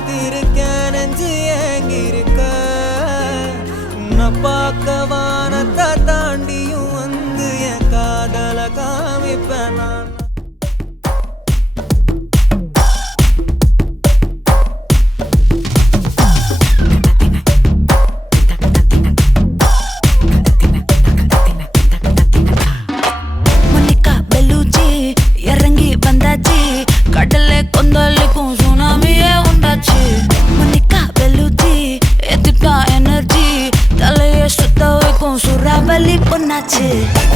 காத்திருக்கேன் நெஞ்சு ஏங்கிருக்க உன்னை பார்க்க வானத்தை தாண்டியும் வந்து என் காதல காமிப்பேன் நான் கடலே கொந்தளிக்கும் சுனாமியே உண்டாச்சு மணிக்கா வெளுச்சி எதிர்த்தா எனர்ஜி தலைய சுத்த வைக்கும் சுறாவலி பொண்ணாச்சு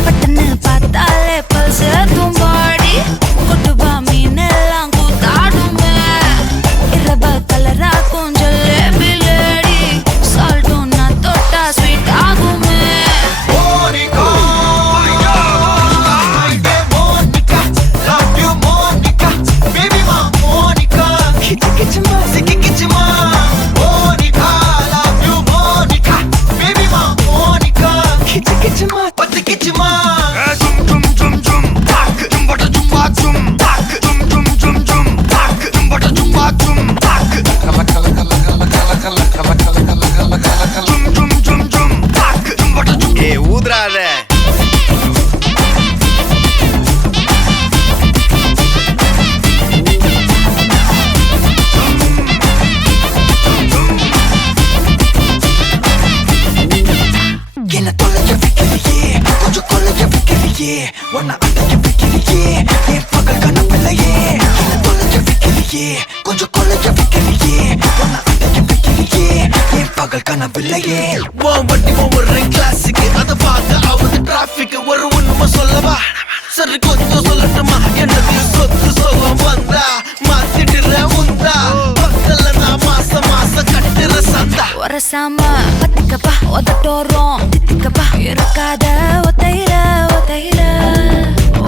பட்டன்னு பார்த்தாலே பல்ஸ் தும்பாடி கொட்டுபா மீன் எல்லாம் கூத்தாடுமே இரவ கலராக்கும் ஜல்லேபி லேடி சால்ட்டும் நான் தொட்டா ஸ்வீட் ஆகுமே உன்னை அடைய வைக்கிறியே என் பகல் கனவில்லையே என்ன தொலைஞ்ச வைக்கிறியே கொஞ்சம் கொலைஞ்ச வைக்கிறியே உன்னை அடைய வைக்கிறியே என் பகல் கனவில்லையே வண்டி ஒவ்வொரு கிளாஸுக்கு அதை பார்க்க ஆகுது டிராபிக் ஒரு உண்மை சொல்லவா சரி கொஞ்சம் சொல்லட்டுமா என்னது சொத்து சோகம் வந்தா மாத்திடுற உந்தா பக்கத்துல நான் மாசம் கட்டுற சந்தா ஒரசாம பத்திக்கப்பா ஒதட்டோரம் தித்திக்கப்பா இருக்காத ஒத்தையில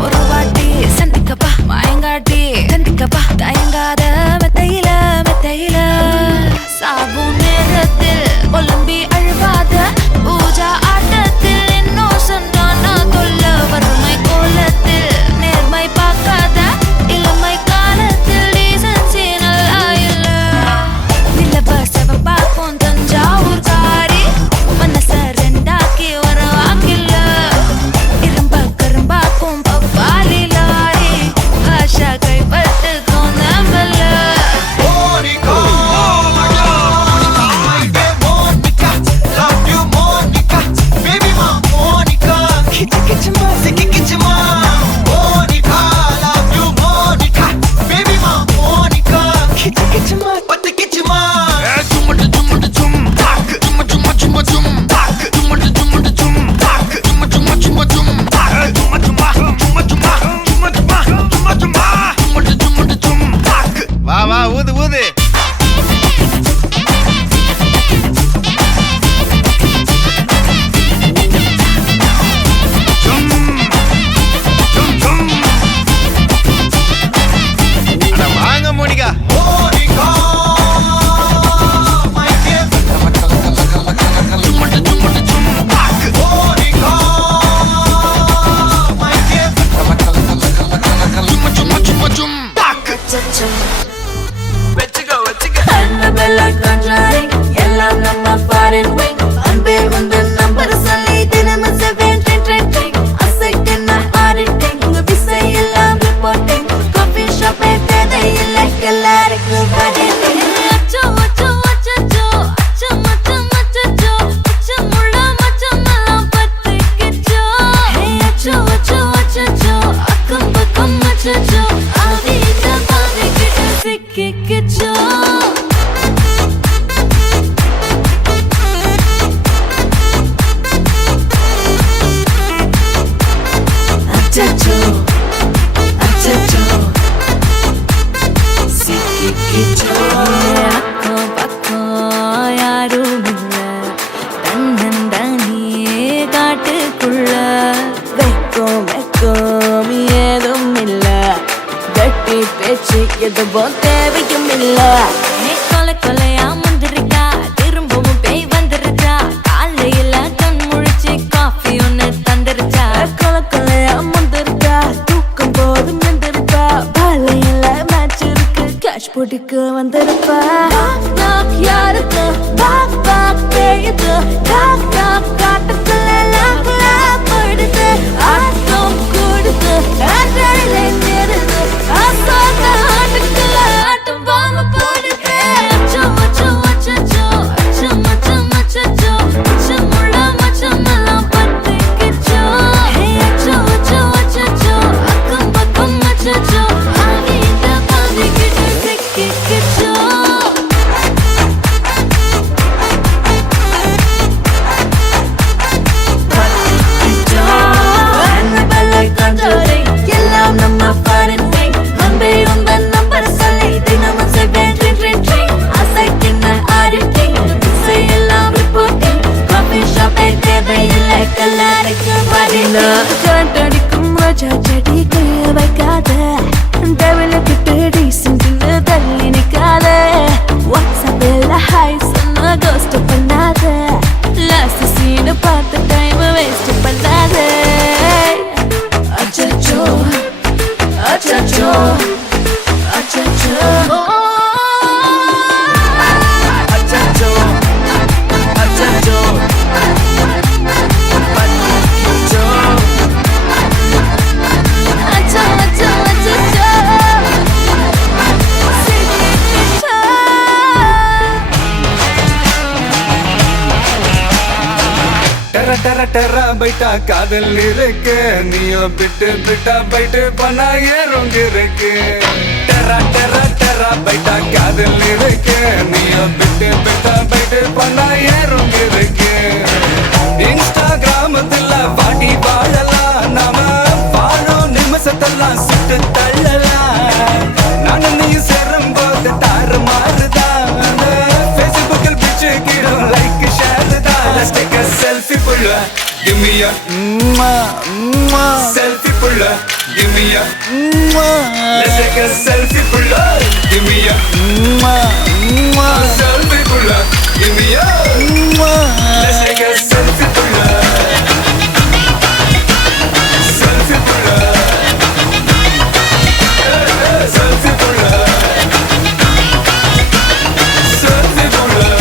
ஒரு வாட்டி சந்திக்கப்பா மாயங்காட்டி கண்டிக்கப்பா தயங்காத மெத்தையில சாபு நேரத்தில் ஒலம்பி அழுவாத பூஜா ஆட்டத்தில் இன்னும் சொன்னா தொல்ல வறுமை கோலத்தில் நேர்மை பார்க்காத இளமை காலத்தில் டீசன்சி நல்லா இல்ல நிலவ செவப்பாக்கும் தஞ்சாவூர் காரி மனச ரெண்டாக்கி வர வாக்கில்ல இரும்ப கரும்பாக்கும் பப்பாலி லாரி ஆஷா கைப்பட்டுக்கும் நம்பல வா ஊது ஊது வாங்க மோனிகா எல்லாம் நம்ம ஃபாரின் விங் அன்பே வந்து நம்பர் சொல்லி தினமும் 7 அசைக்கு நான் ஆடிட்டேன் உங்க விசை எல்லாம் ரிப்போர்ட்டிங் காஃபி ஷாப் தேதை இல்லை எல்லாருக்கும் படிட்டேன் அக்கம் பக்கம் மச்சோ ஆவித பாவி கிட்ட சிக்கிச்சோ அக்கம் பக்கம் யாரும் இல்ல தன்னந்தனியே காட்டுக்குள்ள வெக்கம் ஏதும் இல்ல கட்டி பேச்சு எதுவும் தேவையும் இல்ல தேயுது காக்கா காட்டுக்குள்ள லாக்குல படுது ஆட்டம் கூடுது ஆட்டடில நிறுது ஆசாத ஆட்டுக்குள்ள ஆட்டம் பாம்பு போடுது அச்சம் அச்சம் அச்சச்சோ அச்சம் அச்சம் அச்சச்சோ அச்சமுள்ள மச்சமெல்லாம் பத்திக்கிச்சோ ஹே அச்சம் அச்சம் அச்சச்சோ அக்கம் பக்கம் அச்சச்சோ ஆகிட்ட பாதிக்கிட்டு சிக்கிக்கிச்சோ எல்லாம் நம்ம ஃபாரின் திங் அன்பே உந்தன் நம்பர் சொல்லி தினமும் செய்வேன் ட்ரிங் ட்ரிங் ட்ரிங் அசைக்கின்ன ஆடிட்டிங் திசை எல்லாம் ரிப்போர்ட்டிங் காஃபி ஷாப்பே தேவையில்லை கல்லாரைக்கு வரல கரண்ட் அடிக்கும் ரோஜா செடி கைய வைக்காத டெவலப்பிட்டு டீசென்ட்னு தள்ளி நிக்காத வாட்ஸ்அப்பில் ஹாய் சொன்ன கோஸ்ட் பண்ணாத லாஸ்ட் சீனை பார்த்த டைம் வேஸ்ட் பண்ணாத அச்சச்சோ அச்சச்சோ அச்சச்சோ அச்சச்சோ அச்சச்சோ பத்திக்கிச்சோ அச்சோ அச்சோ அச்சச்சோ சிக்கிக்கிச்சோ டெர டெர டெர பைட்டா காதல் இருக்கு நீயோ பிட்டு பிட்டா பைட்டு பண்ணா ஏறுங்க இருக்கு டெர டெர டெர பைட்டா காதல் இருக்கு நீயோ பிட்டு பிட்டா பைட்டு பண்ணா ஏறுங்க இருக்கு இன்ஸ்டாகிராமத்துல பாட்டி வாழலாம் நாம வாழும் நிமிஷத்தெல்லாம் சுட்டு தள்ளலாம் நானும் நீ சேரும் போது தாறு மாறுதான் ஃபேஸ்புக்கில் பிச்சு கீழும் லைக் ஷேர் தான் Let's take a selfie pulla give me a selfie pulla give me a Let's take a selfie pulla give me a selfie pulla give me a Let's take a selfie pulla selfie pulla selfie pulla selfie pulla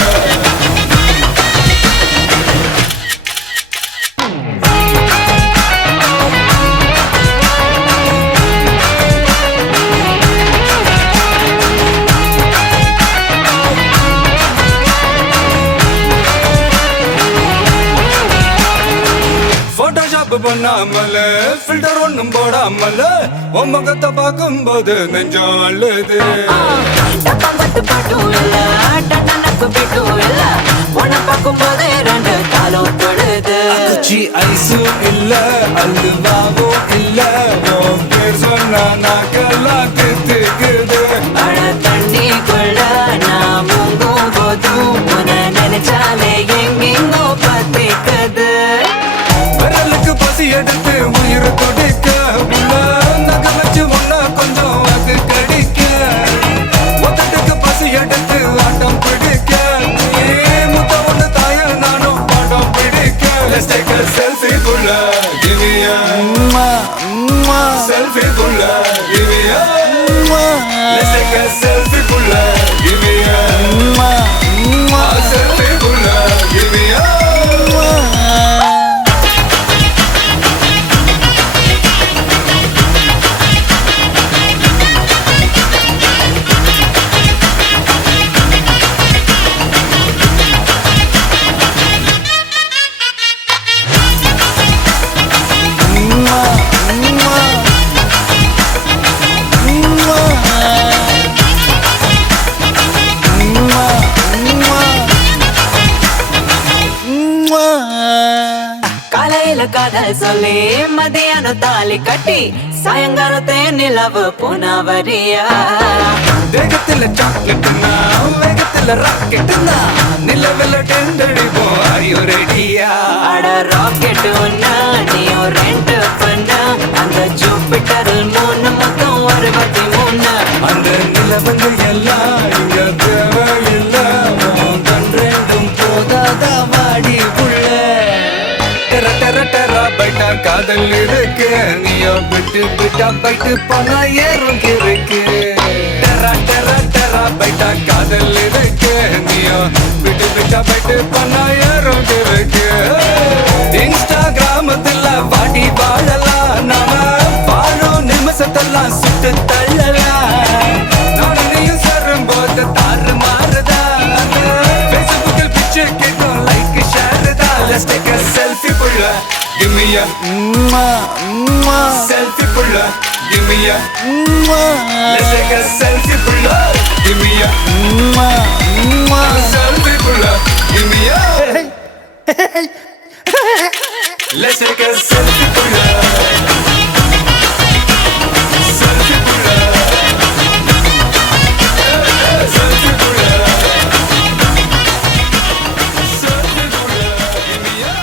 Photoshop பண்ணாமல filter ஒண்ணும் போடாமல உன் முகத்தை பார்க்கும்போது நெஞ்சம் அழுது டப்பாம்பட்டு பாட்டும் இல்ல டட்டனக்கு பிட்டும் இல்ல உன்னை பார்க்கும்போதே ரெண்டு காலம் தொடுது குச்சி ஐஸும் இல்ல அல்வாவும் இல்ல உன் பேர் சொன்னா நாக்கெல்லாம் கத்துக்குது அழ தண்ணிக்குள்ள நான் முங்கும் போதும் உன்னை நினைச்சாலே எங்கெங்கோ பத்திக்குது விரலுக்கு பசி எடுத்து உயிர் துடிக்க உள்ள நகை வச்சு ஒன்னா கொஞ்சம் அது கடிக்க மொத்தத்துக்கு பசி எடுத்து ஆட்டம் பிடிக்க முத்த ஒண்ணு தாய நானும் பாட்டம் பிடிக்க Let's take a selfie புள்ள give me a selfie புள்ள give me a Let's take a selfie புள்ள give me a selfie புள்ள give me a காலையில காதல் சொல்லி மதியானம் தாலி கட்டி சாயங்காலத்தே நிலவு புனவரியா தேகத்துல சாக்லேட்னா வேகத்துல ராக்கெட்னா நிலவில் டெண்டடிப்போம் ஐயோ ரெடியா அட ராக்கெட் ஒன்னா நீயும் ரெண்டு பண்ண அந்த ஜூபிட்டரில் 3 மொத்தம் 63 அந்த நிலவங்கள் எல்லாம் இங்க தேவையில்ல உன் கண் ரெண்டும் போதாதா வாடி புள்ள டெர டெர டெர பைட்டா காதல் இருக்கு நீயோ விட்டு விட்டா பைட்டு போனா ஏறும் இருக்கு டெர டெர டெர பைட்டா காதல் இருக்கு நீயோ விட்டு விட்டா பெட்டு பண்ணா யாரும் இருக்கு இன்ஸ்டாகிராமத்துல வாடி வாழலாம் நாம வாழும் நிமிஷத்தெல்லாம் சுட்டு தள்ளலாம் நாளையும் சரும் போது தாறு மாறுதா பேஸ்புக்கில் பிச்சு கேட்கும் லைக் ஷேர் தான் let's take a selfie புள்ள give me a selfie புள்ள give me a let's take a selfie புள்ள give me a selfie புள்ள give me a let's take a selfie புள்ள selfie புள்ள selfie புள்ள selfie புள்ள give me a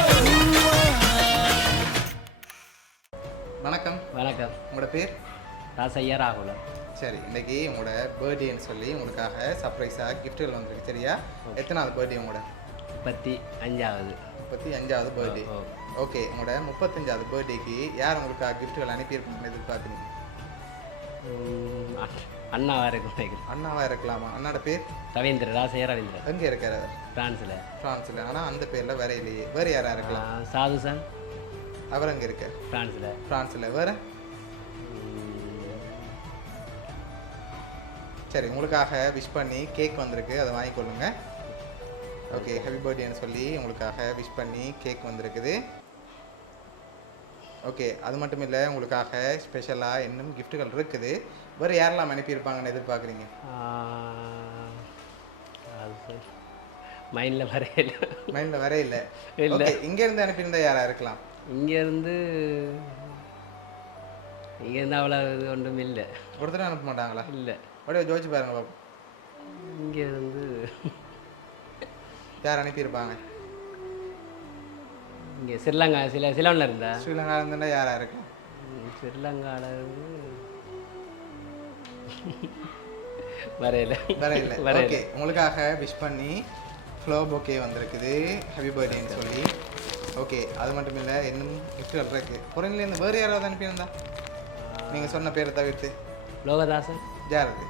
வணக்கம். வணக்கம். உங்களோட பேர்? ராசையா ராகுல. சரி, இன்னைக்கு உங்களோட பர்த்டேன்னு சொல்லி உங்களுக்காக சர்ப்ரைஸாக கிஃப்ட்டுகள் வந்திருக்கு. சரியா? எத்தனாவது பர்த்டே உங்களோட? 35வது. 35வது பர்த்டே. ஓ. ஓகே, உங்களோட 35வது பர்த்டேக்கு யார் உங்களுக்காக கிஃப்ட்டுகள் அனுப்பியிருப்பாங்கன்னு எதிர்பார்க்குறீங்க? அண்ணாவா இருக்கும். அண்ணாவா இருக்கலாமா? அண்ணாட பேர்? ரவீந்திர, ராசையா ரவீந்திர. எங்கே இருக்கார் அவர்? பிரான்ஸில். ஃப்ரான்ஸில். ஆனால் அந்த பேரில் வேற இல்லையே. வேறு யாராக இருக்கலாம்? சாதுசன். அவர் அங்கே இருக்கார் பிரான்ஸில். ஃப்ரான்ஸில். வேறு? சரி, உங்களுக்காக விஷ் பண்ணி கேக் வந்திருக்கு, அதை வாங்கிக்கொள்ளுங்க. ஓகே, ஹாப்பி பர்த்டேன்னு சொல்லி உங்களுக்காக விஷ் பண்ணி கேக் வந்திருக்குது. ஓகே, அது மட்டும் இல்லை, உங்களுக்காக ஸ்பெஷலாக இன்னும் கிஃப்ட்டுகள் இருக்குது. வேறு யாரெல்லாம் அனுப்பியிருப்பாங்கன்னு எதிர்பார்க்குறீங்க? மைண்டில் வரையில. மைண்டில் வர இல்லை. இல்லை. ஓகே, இங்கேருந்து அனுப்பியிருந்தால் யாராக இருக்கலாம்? இங்கேருந்து அவ்வளோ இது ஒன்றும் இல்லை. ஒருத்தரும் அனுப்ப மாட்டாங்களா? இல்லை. அப்படியே ஜோதிச்சு பாருங்க பாப்போம். இங்கேருந்து யார் அனுப்பியிருப்பாங்க? இங்கே ஸ்ரீலங்கா சிலோனில் இருந்தா. ஸ்ரீலங்காவில் இருந்தால் யாராக இருக்கும்? ஸ்ரீலங்காவில் இருந்து வரையில. வரையில. ஓகே, உங்களுக்காக விஷ் பண்ணி ஃப்ளவர் பொக்கே வந்திருக்குது, ஹாப்பி பர்த்டேன்னு சொல்லி. ஓகே, அது மட்டும் இல்லை, இன்னும் கிஃப்ட்டுகள் இருக்கு. புறநிலேருந்து வேறு யாராவது அனுப்பியிருந்தா நீங்கள் சொன்ன பேரை தவிர்த்து? லோகதாசன். யார் அது?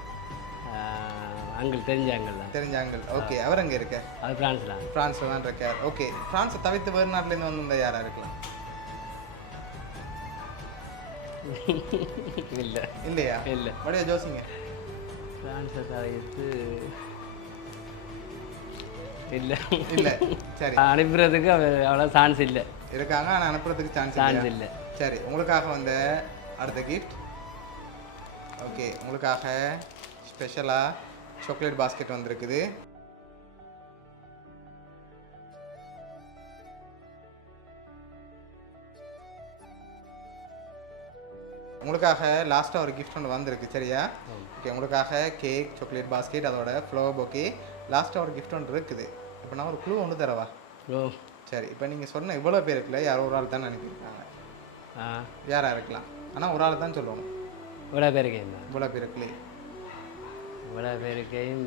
அங்கிள், தெரிஞ்ச அங்கிள் தான். தெரிஞ்ச அங்கிள். ஓகே, அவர் அங்கே இருக்க? அது பிரான்ஸில். ஃப்ரான்ஸில் தான் இருக்கார். ஓகே, ஃப்ரான்ஸை தவிர்த்து வேறு நாட்டிலேருந்து வந்திருந்தா யாராக இருக்கலாம்? இல்லை. இல்லையா? இல்லை. அப்படியே ஜோசிங்க. ஃப்ரான்ஸை தவிர்த்து இல்லை. இல்லை. சரி, அனுப்புறதுக்கு அவ்வளோ சான்ஸ் இல்லை. இருக்காங்க, ஆனால் அனுப்புறதுக்கு சான்ஸ் இல்லை. சரி, உங்களுக்காக வந்த அடுத்த கிஃப்ட். ஓகே, உங்களுக்காக ஸ்பெஷலாக சாக்லேட் பாஸ்கெட் வந்திருக்குது. உங்களுக்காக லாஸ்ட்டாக ஒரு கிஃப்ட் ஒன்று வந்திருக்கு. சரியா? ஓகே, உங்களுக்காக கேக், சாக்லேட் பாஸ்கெட், அதோட ஃப்ளவர் பொக்கே, லாஸ்ட்டாக ஒரு கிஃப்ட் ஒன்று இருக்குது. இப்போ நான் ஒரு க்ளூ ஒன்று தரவா? ஓ. சரி, இப்போ நீங்கள் சொன்ன இவ்வளோ பேர் இருக்குல்ல, யாரோ ஒரு ஆள் தான் அனுப்பியிருக்காங்க. யாராக இருக்கலாம்? ஆனால் ஒரு ஆள் தான் சொல்லணும். இவ்வளோ பேருக்கு என்ன? இவ்வளோ பேர் இருக்குல்லே. இவ்வளோ பேருக்கையும்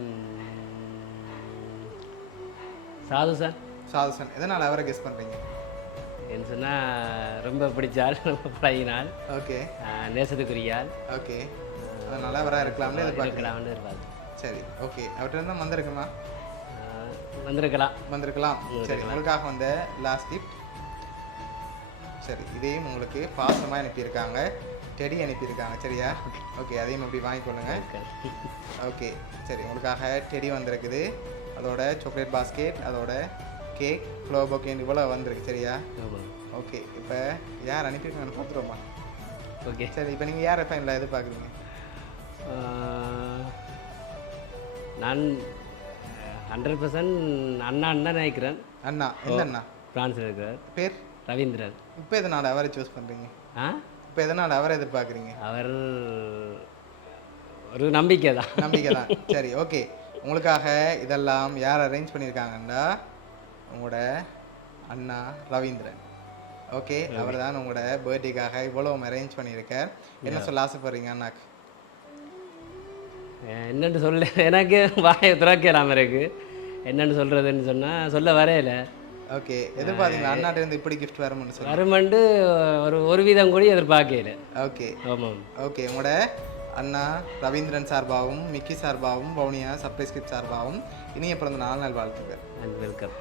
சாதுசன். சாதுசன். எதனால் அவரை கெஸ் பண்ணுறீங்க? என்ன சொன்னால் ரொம்ப பிடிச்சால், ரொம்ப பழகினால். ஓகே. நேசத்துக்குரியால். ஓகே, அதனால் அவராக இருக்கலாம்னு இருக்கலாம்னு எதிர்பார்த்து. சரி, ஓகே. அவர்கிட்ட இருந்தால் வந்திருக்குமா? வந்திருக்கலாம். வந்திருக்கலாம். சரி, உங்களுக்காக வந்த லாஸ்ட் கிஃப்ட். சரி, இதையும் உங்களுக்கு பாசமாக அனுப்பியிருக்காங்க, டெடி அனுப்பியிருக்காங்க. சரியா? ஓகே, அதையும் அப்படி வாங்கிக்கொள்ளுங்க. ஓகே, சரி, உங்களுக்காக டெடி வந்திருக்குது, அதோட சாக்லேட் பாஸ்கெட், அதோட கேக், ஃப்ளவர் பொக்கேன்னு இவ்வளோ வந்திருக்கு. சரியா? ஓகே, இப்போ யார் அனுப்பியிருக்காங்கன்னு பார்த்துருவோமா? ஓகே. சரி, இப்போ நீங்கள் யாரை ஃபைனலாக எதிர்பார்க்குறீங்க? நான் 100% அண்ணான்னு தான் நினைக்கிறேன். அண்ணா. எந்த அண்ணா? பிரான்ஸில் இருக்கிறார். பேர்? ரவீந்திரன். இப்போ எதனால் அவரை சூஸ் பண்ணுறீங்க? இப்போ எதனால் அவரை எதிர்பார்க்குறீங்க? அவர் ஒரு நம்பிக்கை தான். நம்பிக்கை தான். சரி, ஓகே. உங்களுக்காக இதெல்லாம் யார் அரேஞ்ச் பண்ணியிருக்காங்கன்னா உங்களோட அண்ணா ரவீந்திரன். ஓகே, அவர் தான் உங்களோட பர்த்டேக்காக இவ்வளோ அரேஞ்ச் பண்ணியிருக்கார். என்ன சொல்ல ஆசைப்படுறீங்க அண்ணாக்கு? என்னென்னு சொல்ல எனக்கு வாயை துறக்கலாம இருக்கு. என்னென்னு சொல்கிறதுன்னு சொன்னால் சொல்ல வரையில. ஓகே, எதிர்பார்த்தீங்களா அண்ணாட்டிருந்து இப்படி கிஃப்ட் வரும்னு சொல்லி? வருமண்டு ஒரு வீதம் கூட எதிர்பார்க்கல. ஓகே. ஆமாம். ஓகே, உங்களோட அண்ணா ரவீந்திரன் சார்பாகவும் மிக்கி சார்பாகவும் வவுனியா சர்ப்ரைஸ் கிஃப்ட் சார்பாகவும் இனிய பிறந்த நாள் வாழ்த்துக்கள் அண்ட் வெல்கம்.